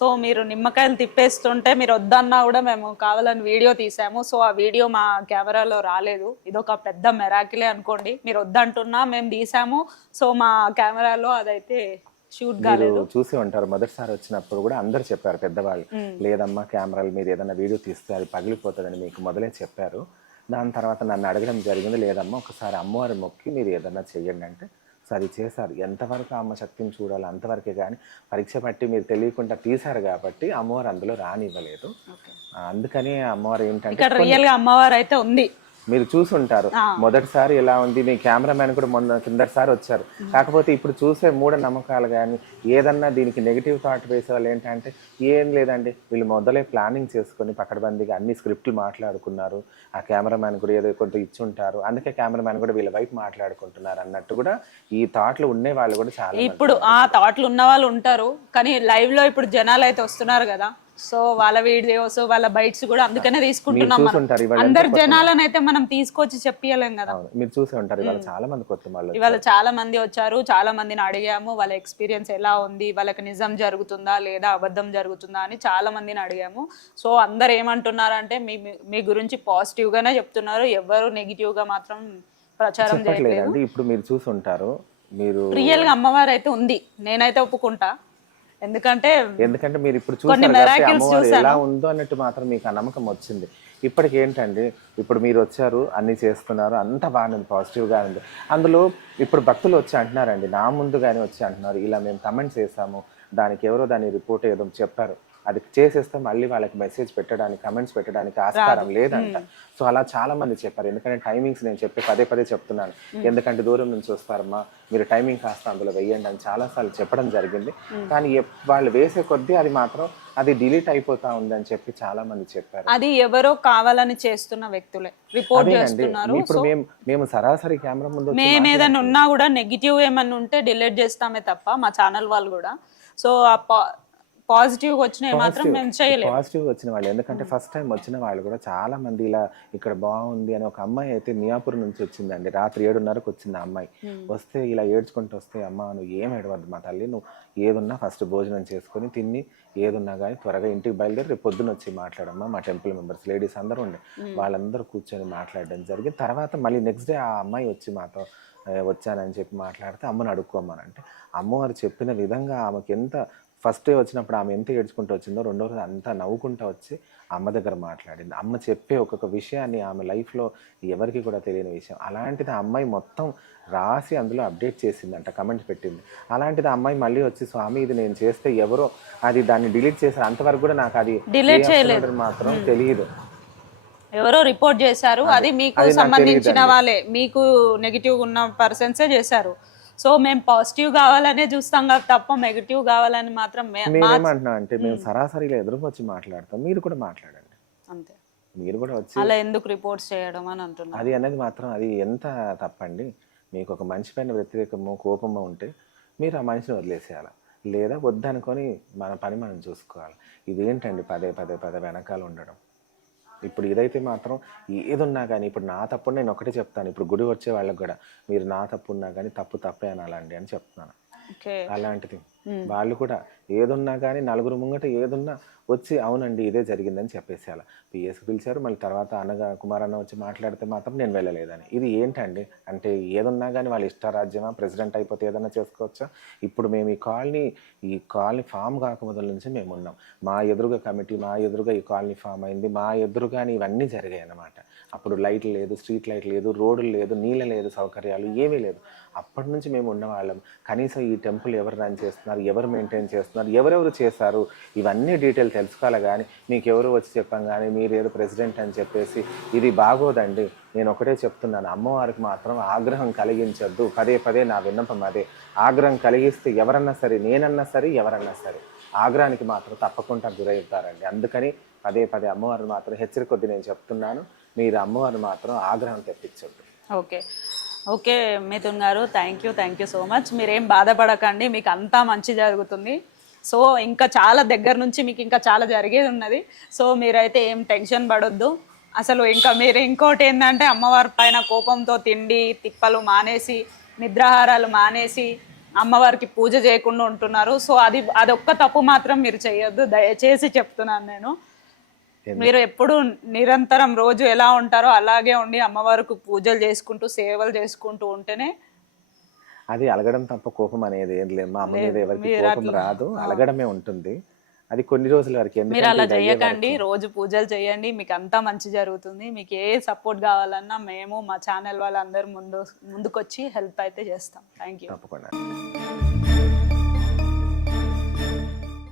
So మీరు నిమ్మకాయలు తిప్పేస్తుంటే మీరు వద్దన్నా కూడా మేము కావాలని వీడియో తీసాము. సో ఆ వీడియో మా కెమెరాలో రాలేదు. ఇదొక పెద్ద మెరాకిలే అనుకోండి. మీరు వద్దంటున్నా మేము తీసాము. సో మా కెమెరాలో అదైతే షూట్ కాలేదు. చూసి ఉంటారు. మొదటిసారి వచ్చినప్పుడు కూడా అందరు చెప్పారు పెద్దవాళ్ళు. లేదమ్మా కెమెరాలు మీరు ఏదైనా వీడియో తీస్తే అది పగిలిపోతుందని మీకు మొదలే చెప్పారు. దాని తర్వాత నన్ను అడగడం జరిగింది. లేదమ్మా ఒకసారి అమ్మవారి మొక్కి మీరు ఏదైనా చెయ్యండి అంటే సో అది చేశారు. ఎంతవరకు అమ్మ శక్తిని చూడాలి అంతవరకే కానీ పరీక్ష పట్టి మీరు తెలియకుండా తీశారు కాబట్టి అమ్మవారు అందులో రానివ్వలేదు. అందుకని అమ్మవారు ఏంటంటే ఇక్కడ రియల్గా అమ్మవారు అయితే ఉంది. మీరు చూసుంటారు. మొదటిసారి ఎలా ఉంది మీ కెమెరామ్యాన్ కూడా మొన్న కిందటిసారి వచ్చారు. కాకపోతే ఇప్పుడు చూసే మూఢ నమ్మకాలు కానీ ఏదన్నా దీనికి నెగిటివ్ థాట్ వేసే వాళ్ళు ఏంటంటే ఏం లేదండి వీళ్ళు మొదలే ప్లానింగ్ చేసుకొని పక్కడబందిగా అన్ని స్క్రిప్ట్లు మాట్లాడుకున్నారు. ఆ కెమెరామ్యాన్ కూడా ఏదో కొంత ఇచ్చుంటారు. అందుకే కెమెరామ్యాన్ కూడా వీళ్ళ వైపు మాట్లాడుకుంటున్నారు అన్నట్టు కూడా ఈ థాట్లు ఉండే వాళ్ళు కూడా చాలా. ఇప్పుడు ఆ థాట్లు ఉన్న వాళ్ళు ఉంటారు. కానీ లైవ్లో ఇప్పుడు జనాలు అయితే వస్తున్నారు కదా. సో వాళ్ళ వీడియోస్ వాళ్ళ బైట్స్ కూడా అందుకనే తీసుకుంటున్నాం మనం. చూసుంటారు ఇవాళ అందరు జనాలను అయితే మనం తీసుకొచ్చి చెప్పియలేం కదా. అవును, మీరు చూసే ఉంటారు. ఇవాళ చాలా మంది కొత్త వాళ్ళు ఇవాళ చాలా మంది వచ్చారు చాలా మందిని అడిగాము. వాళ్ళ ఎక్స్పీరియన్స్ ఎలా ఉంది? వాళ్ళకి నిజం జరుగుతుందా లేదా? అబద్ధం జరుగుతుందా అని చాలా మందిని అడిగాము. సో అందరు ఏమంటున్నారంటే మీ మీ గురించి పాజిటివ్ గానే చెప్తున్నారు. ఎవరు నెగిటివ్గా మాత్రం ప్రచారం చేయట్లేదు. చెప్పట్లేదండి ఇప్పుడు మీరు చూసి ఉంటారు మీరు రియల్గా అమ్మవారు అయితే ఉంది. నేనైతే ఒప్పుకుంటా. ఎందుకంటే ఎందుకంటే మీరు ఇప్పుడు చూసారు. ఎలా ఉందో అన్నట్టు మాత్రం మీకు ఆ నమ్మకం వచ్చింది. ఇప్పటికి ఏంటండి ఇప్పుడు మీరు వచ్చారు అన్ని చేస్తున్నారు అంత బాగుంది పాజిటివ్గా ఉంది. అందులో ఇప్పుడు భక్తులు వచ్చి అంటున్నారండి నా ముందు కానీ వచ్చి అంటున్నారు ఇలా మేము కమెంట్స్ చేసాము దానికి ఎవరో దాని రిపోర్ట్ ఏదో చెప్పారు. అది చేసేస్తే మళ్ళీ వాళ్ళకి మెసేజ్ పెట్టడానికి కమెంట్స్ పెట్టడానికి ఆస్కారం లేదంట. సో అలా చాలా మంది చెప్పారు. ఎందుకంటే టైమింగ్స్ నేను చెప్పి పదే పదే చెప్తున్నాను. ఎందుకంటే దూరం నుంచి వస్తారమ్మా మీరు టైమింగ్ కాస్త అందులో వెయ్యండి అని చాలాసార్లు చెప్పడం జరిగింది. కానీ వాళ్ళు వేసే కొద్దీ అది మాత్రం అది డిలీట్ అయిపోతా ఉంది అని చెప్పి చాలా మంది చెప్పారు. అది ఎవరో కావాలని చేస్తున్న వ్యక్తులే. రిపోర్ట్ చేస్తున్నారు. ఇప్పుడు మేము మేము సరాసరి కెమెరా ముందు మేము ఏదైనా ఉన్నా కూడా నెగిటివ్ ఏమన్నా ఉంటే డిలీట్ చేస్తామే తప్ప మా ఛానల్ వాళ్ళు కూడా. సో ఆ పాజిటివ్ వచ్చినవి మాత్రం మేము చేయలేము. పాజిటివ్ వచ్చిన వాళ్ళు. ఎందుకంటే ఫస్ట్ టైం వచ్చిన వాళ్ళు కూడా చాలా మంది ఇలా ఇక్కడ బాగుంది అని ఒక అమ్మాయి అయితే మియాపూర్ నుంచి వచ్చిందండి. రాత్రి ఏడున్నరకు వచ్చింది ఆ అమ్మాయి. వస్తే ఇలా ఏడ్చుకుంటూ వస్తే అమ్మ నువ్వు ఏం ఏడవద్దు మా తల్లి నువ్వు ఏదున్నా ఫస్ట్ భోజనం చేసుకొని తిని ఏదున్నా కానీ త్వరగా ఇంటికి బయలుదేరి రేపు పొద్దున వచ్చి మాట్లాడమ్మా. మా టెంపుల్ మెంబర్స్ లేడీస్ అందరూ ఉండే. వాళ్ళందరూ కూర్చొని మాట్లాడడం జరిగింది. తర్వాత మళ్ళీ నెక్స్ట్ డే ఆ అమ్మాయి వచ్చి మాతో "ఏ, వచ్చానని చెప్పి మాట్లాడితే అమ్మని అడుక్కోమని అంటే అమ్మవారు చెప్పిన విధంగా ఆమెకి ఎంత ఫస్ట్ డే వచ్చినప్పుడు ఆమె ఎంత ఏడ్చుకుంటూ వచ్చిందో రెండో రోజు అంతా నవ్వుకుంటూ వచ్చి అమ్మ దగ్గర మాట్లాడింది. అమ్మ చెప్పే ఒక్కొక్క విషయాన్ని ఆమె లైఫ్లో ఎవరికి కూడా తెలియని విషయం. అలాంటిది ఆ అమ్మాయి మొత్తం రాసి అందులో అప్డేట్ చేసిందంట కమెంట్ పెట్టింది. అలాంటిది అమ్మాయి మళ్ళీ వచ్చి స్వామి ఇది నేను చేస్తే ఎవరో అది దాన్ని డిలీట్ చేశారు. అంతవరకు కూడా నాకు అది ఏ అసలు మాత్రం తెలియదు. ఎవరో రిపోర్ట్ చేశారు. అది మీకు సంబంధించిన వాళ్ళే. మీకు నెగిటివ్ ఉన్న పర్సన్సే చేశారు. సో మేము పాజిటివ్ కావాలనే చూస్తాం కదా తప్ప నెగిటివ్ కావాలని మాత్రం మేమేమంటున్నాం అంటే మేము సరాసరిగా ఎదురుకు వచ్చి మాట్లాడతాం. మీరు కూడా మాట్లాడండి. అంతే. మీరు కూడా వచ్చి అలా ఎందుకు రిపోర్ట్స్ చేయడం అని అంటున్నారు. అది అనేది మాత్రం అది ఎంత తప్పండి? మీకు ఒక మనిషి పైన వ్యతిరేకము కోపము ఉంటే మీరు ఆ మనిషిని వదిలేసేయాలి. లేదా వద్దనుకొని మన పని మనం చూసుకోవాలి. ఇదేంటండి పదే పదే పదే వెనకాల ఉండడం? ఇప్పుడు ఇదైతే మాత్రం ఏదున్నా కానీ ఇప్పుడు నా తప్పు నేను ఒకటే చెప్తాను. ఇప్పుడు గుడి వచ్చే వాళ్ళకి కూడా మీరు నా తప్పు ఉన్నా కానీ తప్పు తప్పే అనాలండి అని చెప్తున్నాను. అలాంటిది. వాళ్ళు కూడా ఏదున్నా కానీ నలుగురు ముంగట ఏదున్నా వచ్చి అవునండి ఇదే జరిగిందని చెప్పేసేయాలి పిఎస్కి పిలిచారు మళ్ళీ తర్వాత అన్నగా కుమార్ అన్న వచ్చి మాట్లాడితే మాత్రం నేను వెళ్ళలేదని. ఇది ఏంటండి? అంటే ఏదున్నా కానీ వాళ్ళ ఇష్టారాజ్యమా ప్రెసిడెంట్ అయిపోతే ఏదన్నా చేసుకోవచ్చా? ఇప్పుడు మేము ఈ కాలనీ ఈ కాలనీ ఫామ్ కాకముదల నుంచి మేము ఉన్నాం. మా ఎదురుగా కమిటీ మా ఎదురుగా ఈ కాలనీ ఫామ్ అయింది మా ఎదురుగానే ఇవన్నీ జరిగాయి అన్నమాట అప్పుడు లైట్ లేదు స్ట్రీట్ లైట్ లేదు రోడ్లు లేదు నీళ్ళ లేదు సౌకర్యాలు ఏమీ లేదు. అప్పటి నుంచి మేము ఉన్నవాళ్ళం కనీసం ఈ టెంపుల్ ఎవరు రన్ చేస్తున్నారు ఎవరు మెయింటైన్ చేస్తున్నారు ఎవరెవరు చేశారు ఇవన్నీ డీటెయిల్ తెలుసుకోవాలి కానీ మీకు ఎవరు వచ్చి చెప్పాం కానీ మీరు ఏదో ప్రెసిడెంట్ అని చెప్పేసి ఇది బాగోదండి నేను ఒకటే చెప్తున్నాను అమ్మవారికి మాత్రం ఆగ్రహం కలిగించొద్దు. పదే పదే నా విన్నపం అదే. ఆగ్రహం కలిగిస్తే ఎవరన్నా సరే నేనన్నా సరే ఎవరన్నా సరే ఆగ్రహానికి మాత్రం తప్పకుండా గురవుతారండి. అందుకని పదే పదే అమ్మవారిని మాత్రం హెచ్చరిక కొద్ది నేను చెప్తున్నాను. మీరు అమ్మవారు మాత్రం ఆగ్రహం తెప్పించండి okay. Okay Mithun garu thank you thank you so much మీరేం బాధపడకండి మీకు అంతా మంచి జరుగుతుంది. సో ఇంకా చాలా దగ్గర నుంచి మీకు ఇంకా చాలా జరిగేది ఉన్నది. సో మీరైతే ఏం టెన్షన్ పడొద్దు. అసలు ఇంకా మీరు ఇంకోటి ఏంటంటే అమ్మవారి పైన కోపంతో తిండి తిప్పలు మానేసి నిద్రాహారాలు మానేసి అమ్మవారికి పూజ చేయకుండా ఉంటున్నారు. సో అది అదొక్క తప్పు మాత్రం మీరు చేయొద్దు. దయచేసి చెప్తున్నాను నేను. మీరు ఎప్పుడు నిరంతరం రోజు ఎలా ఉంటారో అలాగే ఉండి అమ్మవారికి పూజలు చేసుకుంటూ సేవలు చేసుకుంటూ ఉంటేనే అది అలగడం తప్ప కోపం అనేది ఏం లేదు. మా అమ్మ మీద ఎవరికి కోపం రాదు. అలగడమే ఉంటుంది. అది కొన్ని రోజుల వరకు మీరు అలా చేయకండి రోజు పూజలు చేయండి మీకు అంతా మంచి జరుగుతుంది. మీకు ఏ సపోర్ట్ కావాలన్నా మేము మా ఛానల్ వాళ్ళందరూ ముందు ముందుకొచ్చి హెల్ప్ అయితే చేస్తాం. Thank you. తప్పకుండా.